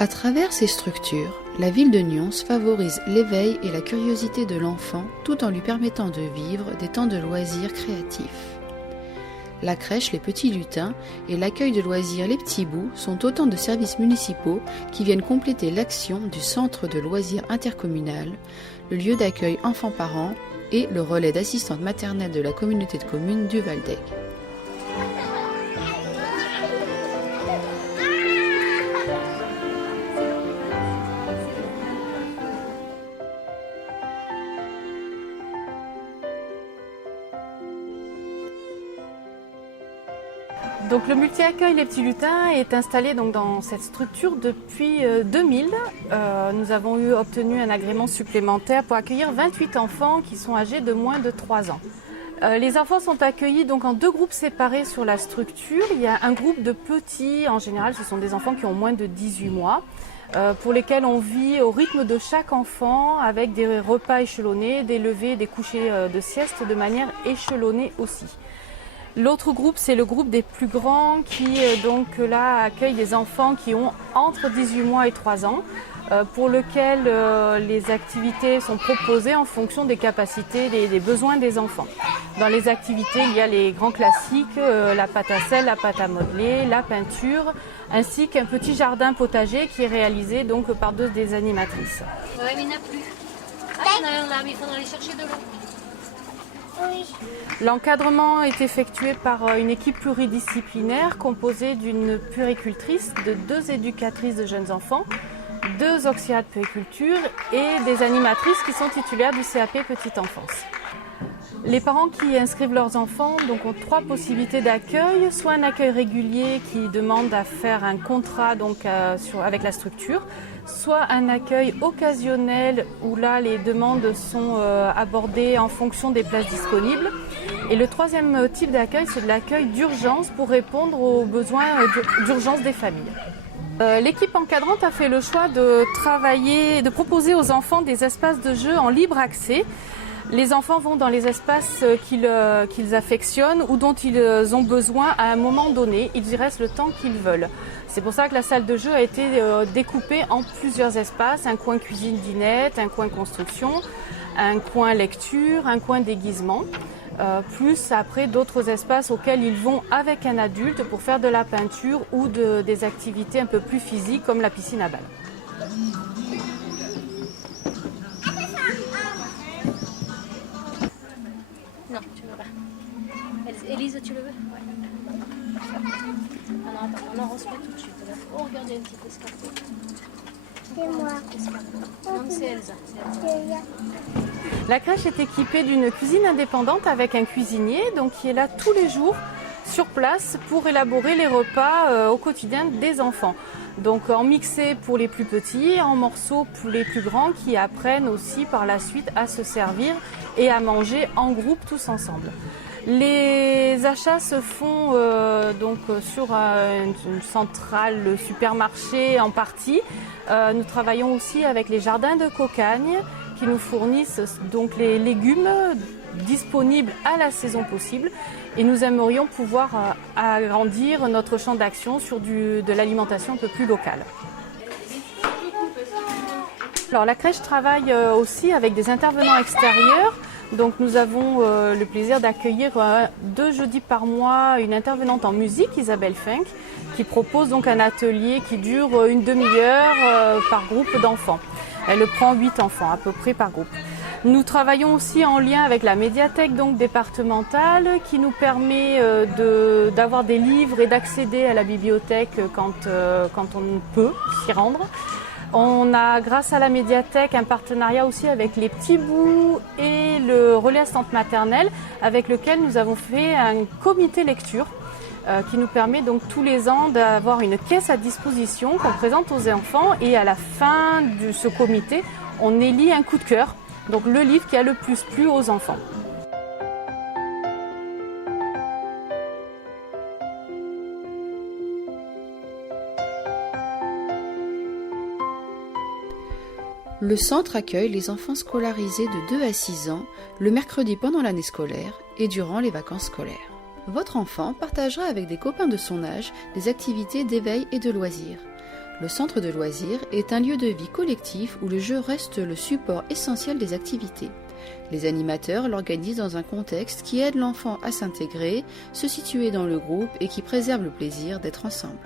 À travers ces structures, la ville de Nyons favorise l'éveil et la curiosité de l'enfant tout en lui permettant de vivre des temps de loisirs créatifs. La crèche Les Petits Lutins et l'accueil de loisirs Les Petits Bouts sont autant de services municipaux qui viennent compléter l'action du centre de loisirs intercommunal, le lieu d'accueil enfants-parents et le relais d'assistante maternelle de la communauté de communes du Val d'Aigues. Donc le multi-accueil Les Petits Lutins est installé donc dans cette structure depuis 2000. Nous avons obtenu un agrément supplémentaire pour accueillir 28 enfants qui sont âgés de moins de 3 ans. Les enfants sont accueillis donc en 2 groupes séparés sur la structure. Il y a un groupe de petits, en général ce sont des enfants qui ont moins de 18 mois, pour lesquels on vit au rythme de chaque enfant avec des repas échelonnés, des levées, des couchers de sieste de manière échelonnée aussi. L'autre groupe, c'est le groupe des plus grands qui donc là accueille des enfants qui ont entre 18 mois et 3 ans, pour lequel les activités sont proposées en fonction des capacités, des besoins des enfants. Dans les activités, il y a les grands classiques, la pâte à sel, la pâte à modeler, la peinture, ainsi qu'un petit jardin potager qui est réalisé donc par 2 des animatrices. Ouais, mais il n'y en a plus. Ah, il y en a un là, mais il faudra aller chercher de l'eau. Oui. L'encadrement est effectué par une équipe pluridisciplinaire composée d'une puéricultrice, de 2 éducatrices de jeunes enfants, 2 auxiliaires de puériculture et des animatrices qui sont titulaires du CAP Petite Enfance. Les parents qui inscrivent leurs enfants donc, ont 3 possibilités d'accueil, soit un accueil régulier qui demande à faire un contrat donc, avec la structure, soit un accueil occasionnel où là les demandes sont abordées en fonction des places disponibles. Et le 3e type d'accueil, c'est de l'accueil d'urgence pour répondre aux besoins d'urgence des familles. L'équipe encadrante a fait le choix de proposer aux enfants des espaces de jeu en libre accès. Les enfants vont dans les espaces qu'ils affectionnent ou dont ils ont besoin à un moment donné. Ils y restent le temps qu'ils veulent. C'est pour ça que la salle de jeu a été découpée en plusieurs espaces. Un coin cuisine-dinette, un coin construction, un coin lecture, un coin déguisement. Plus après d'autres espaces auxquels ils vont avec un adulte pour faire de la peinture ou des activités un peu plus physiques comme la piscine à balles. Non, tu veux pas. Élise, tu le veux? Ouais. Ah non, attends, on en reçoit tout de suite. Oh, regardez un petit peu escargot. C'est moi. Non, mais c'est Elsa. La crèche est équipée d'une cuisine indépendante avec un cuisinier donc, qui est là tous les jours sur place pour élaborer les repas au quotidien des enfants. Donc en mixé pour les plus petits, en morceaux pour les plus grands qui apprennent aussi par la suite à se servir et à manger en groupe tous ensemble. Les achats se font donc sur une centrale, le supermarché en partie. Nous travaillons aussi avec les jardins de Cocagne qui nous fournissent donc les légumes disponibles à la saison possible. Et nous aimerions pouvoir agrandir notre champ d'action sur de l'alimentation un peu plus locale. Alors, la crèche travaille aussi avec des intervenants extérieurs. Donc nous avons le plaisir d'accueillir 2 jeudis par mois une intervenante en musique, Isabelle Fink, qui propose donc un atelier qui dure une demi-heure par groupe d'enfants. Elle prend 8 enfants à peu près par groupe. Nous travaillons aussi en lien avec la médiathèque donc départementale qui nous permet d'avoir des livres et d'accéder à la bibliothèque quand on peut s'y rendre. On a, grâce à la médiathèque, un partenariat aussi avec les Petits Bouts et le relais assistante maternelle avec lequel nous avons fait un comité lecture qui nous permet donc tous les ans d'avoir une caisse à disposition qu'on présente aux enfants et à la fin de ce comité, on élit un coup de cœur, donc le livre qui a le plus plu aux enfants. Le centre accueille les enfants scolarisés de 2 à 6 ans le mercredi pendant l'année scolaire et durant les vacances scolaires. Votre enfant partagera avec des copains de son âge des activités d'éveil et de loisirs. Le centre de loisirs est un lieu de vie collectif où le jeu reste le support essentiel des activités. Les animateurs l'organisent dans un contexte qui aide l'enfant à s'intégrer, se situer dans le groupe et qui préserve le plaisir d'être ensemble.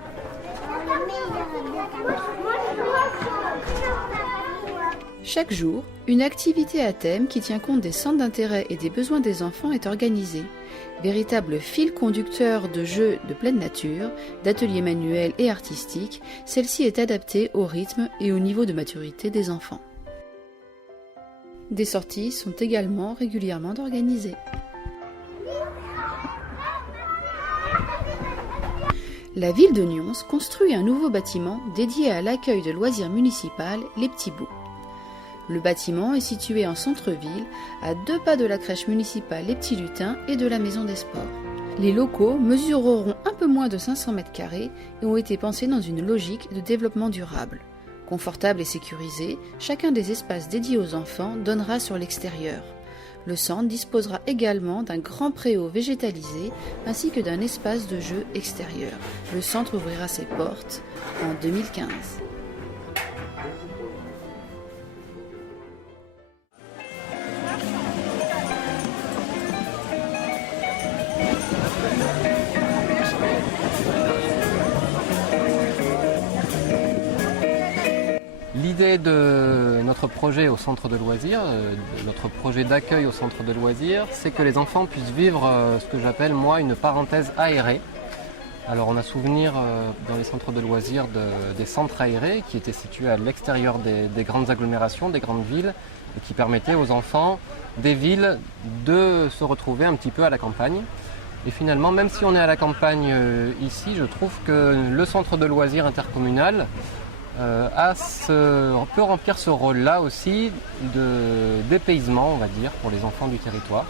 Chaque jour, une activité à thème qui tient compte des centres d'intérêt et des besoins des enfants est organisée. Véritable fil conducteur de jeux de pleine nature, d'ateliers manuels et artistiques, celle-ci est adaptée au rythme et au niveau de maturité des enfants. Des sorties sont également régulièrement organisées. La ville de Nyons construit un nouveau bâtiment dédié à l'accueil de loisirs municipal Les Petits Bouts. Le bâtiment est situé en centre-ville, à 2 pas de la crèche municipale Les Petits Lutins et de la Maison des Sports. Les locaux mesureront un peu moins de 500 m² et ont été pensés dans une logique de développement durable. Confortable et sécurisé, chacun des espaces dédiés aux enfants donnera sur l'extérieur. Le centre disposera également d'un grand préau végétalisé ainsi que d'un espace de jeu extérieur. Le centre ouvrira ses portes en 2015. L'idée de notre projet au centre de loisirs, notre projet d'accueil au centre de loisirs, c'est que les enfants puissent vivre ce que j'appelle moi une parenthèse aérée. Alors on a souvenir dans les centres de loisirs des centres aérés qui étaient situés à l'extérieur des grandes agglomérations, des grandes villes, et qui permettaient aux enfants des villes de se retrouver un petit peu à la campagne. Et finalement, même si on est à la campagne ici, je trouve que le centre de loisirs intercommunal peut remplir ce rôle-là aussi de dépaysement, on va dire, pour les enfants du territoire.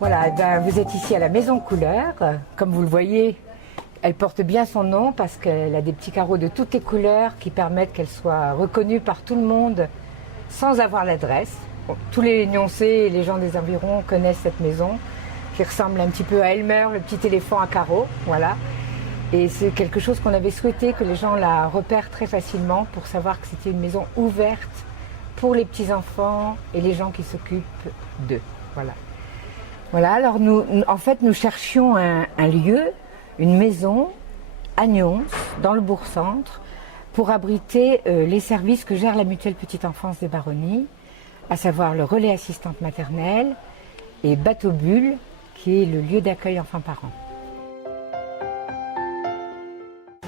Voilà, vous êtes ici à la Maison Couleur. Comme vous le voyez, elle porte bien son nom parce qu'elle a des petits carreaux de toutes les couleurs qui permettent qu'elle soit reconnue par tout le monde sans avoir l'adresse. Bon, tous les Nyonsais et les gens des environs connaissent cette maison qui ressemble un petit peu à Elmer, le petit éléphant à carreaux. Voilà. Et c'est quelque chose qu'on avait souhaité que les gens la repèrent très facilement pour savoir que c'était une maison ouverte pour les petits-enfants et les gens qui s'occupent d'eux. Voilà. Voilà, alors nous cherchions un lieu, une maison à Nyons, dans le bourg-centre, pour abriter les services que gère la mutuelle Petite Enfance des Baronnies, à savoir le relais assistante maternelle et Bateau Bulle, qui est le lieu d'accueil enfants-parents.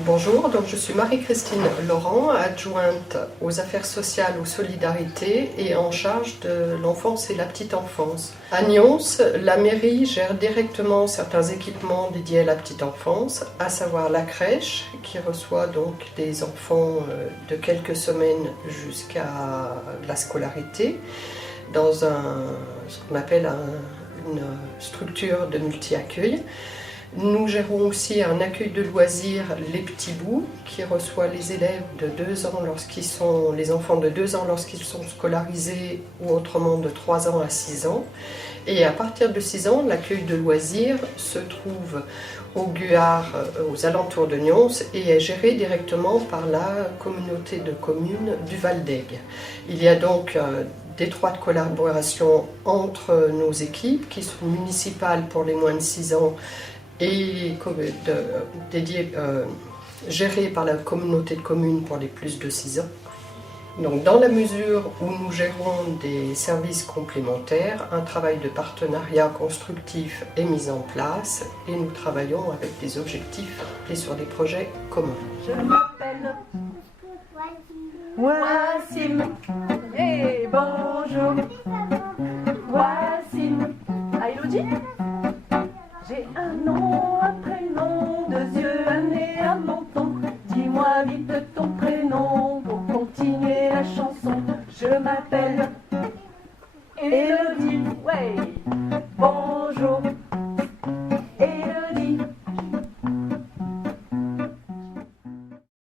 Bonjour, donc je suis Marie-Christine Laurent, adjointe aux affaires sociales, aux solidarités et en charge de l'enfance et la petite enfance. À Nyons, la mairie gère directement certains équipements dédiés à la petite enfance, à savoir la crèche qui reçoit donc des enfants de quelques semaines jusqu'à la scolarité dans ce qu'on appelle une structure de multi-accueil. Nous gérons aussi un accueil de loisirs Les Petits Bouts qui reçoit les élèves de 2 ans les enfants de 2 ans lorsqu'ils sont scolarisés ou autrement de 3 ans à 6 ans. Et à partir de 6 ans, l'accueil de loisirs se trouve au Guard, aux alentours de Nyons et est géré directement par la communauté de communes du Val d'Aigue. Il y a donc d'étroite collaboration entre nos équipes qui sont municipales pour les moins de 6 ans et gérée par la communauté de communes pour les plus de 6 ans. Donc, dans la mesure où nous gérons des services complémentaires, un travail de partenariat constructif est mis en place et nous travaillons avec des objectifs et sur des projets communs. Je m'appelle Wassim et bonjour Wassim. Ah, Elodie? J'ai un nom, un prénom, 2 yeux, un nez, un menton. Dis-moi vite ton prénom pour continuer la chanson. Je m'appelle Elodie, ouais. Bonjour